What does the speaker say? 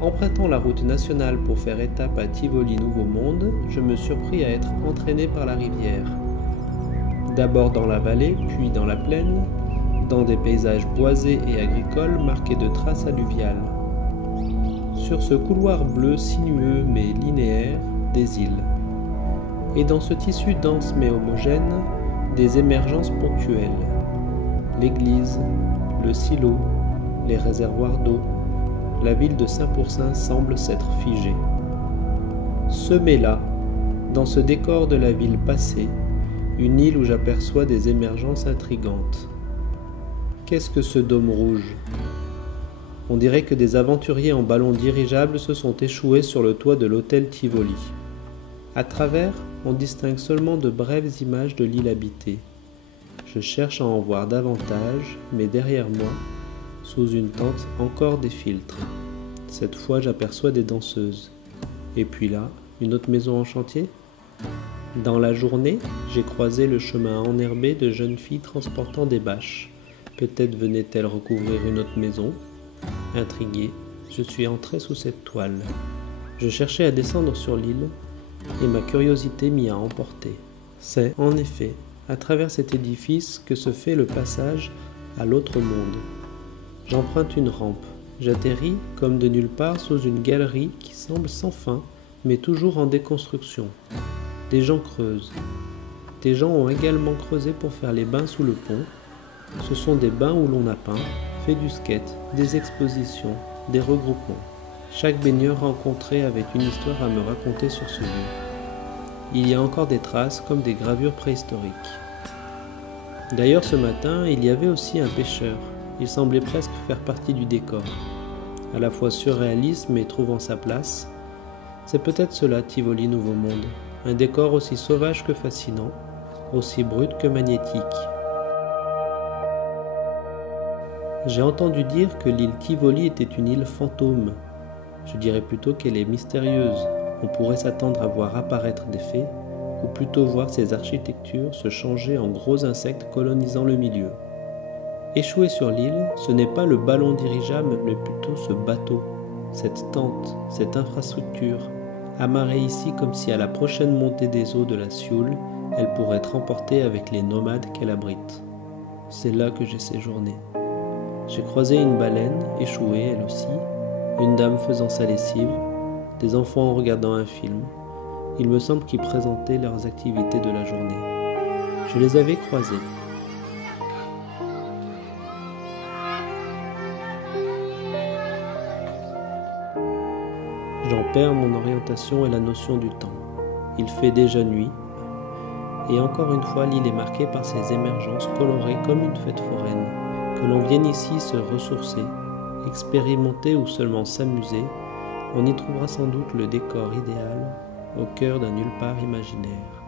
Empruntant la route nationale pour faire étape à Tivoli Nouveau Monde, je me surpris à être entraîné par la rivière. D'abord dans la vallée, puis dans la plaine, dans des paysages boisés et agricoles marqués de traces alluviales. Sur ce couloir bleu sinueux mais linéaire, des îles. Et dans ce tissu dense mais homogène, des émergences ponctuelles. L'église, le silo, les réservoirs d'eau. La ville de Saint-Pourçain semble s'être figée. Semée là, dans ce décor de la ville passée, une île où j'aperçois des émergences intrigantes. Qu'est-ce que ce dôme rouge? On dirait que des aventuriers en ballon dirigeable se sont échoués sur le toit de l'hôtel Tivoli. À travers, on distingue seulement de brèves images de l'île habitée. Je cherche à en voir davantage, mais derrière moi, sous une tente, encore des filtres. Cette fois, j'aperçois des danseuses. Et puis là, une autre maison en chantier. Dans la journée, j'ai croisé le chemin enherbé de jeunes filles transportant des bâches. Peut-être venaient-elles recouvrir une autre maison. Intrigué, je suis entré sous cette toile. Je cherchais à descendre sur l'île, et ma curiosité m'y a emporté. C'est, en effet, à travers cet édifice que se fait le passage à l'autre monde. J'emprunte une rampe. J'atterris, comme de nulle part, sous une galerie qui semble sans fin, mais toujours en déconstruction. Des gens creusent. Des gens ont également creusé pour faire les bains sous le pont. Ce sont des bains où l'on a peint, fait du skate, des expositions, des regroupements. Chaque baigneur rencontré avait une histoire à me raconter sur ce lieu. Il y a encore des traces comme des gravures préhistoriques. D'ailleurs, ce matin, il y avait aussi un pêcheur. Il semblait presque faire partie du décor. À la fois surréaliste mais trouvant sa place. C'est peut-être cela Tivoli Nouveau Monde. Un décor aussi sauvage que fascinant, aussi brut que magnétique. J'ai entendu dire que l'île Tivoli était une île fantôme. Je dirais plutôt qu'elle est mystérieuse. On pourrait s'attendre à voir apparaître des fées, ou plutôt voir ces architectures se changer en gros insectes colonisant le milieu. Échoué sur l'île, ce n'est pas le ballon dirigeable, mais plutôt ce bateau, cette tente, cette infrastructure, amarrée ici comme si à la prochaine montée des eaux de la Sioule, elle pourrait être emportée avec les nomades qu'elle abrite. C'est là que j'ai séjourné. J'ai croisé une baleine, échouée elle aussi, une dame faisant sa lessive, des enfants en regardant un film. Il me semble qu'ils présentaient leurs activités de la journée. Je les avais croisés. J'en perds mon orientation et la notion du temps. Il fait déjà nuit, et encore une fois l'île est marquée par ces émergences colorées comme une fête foraine. Que l'on vienne ici se ressourcer, expérimenter ou seulement s'amuser, on y trouvera sans doute le décor idéal au cœur d'un nulle part imaginaire.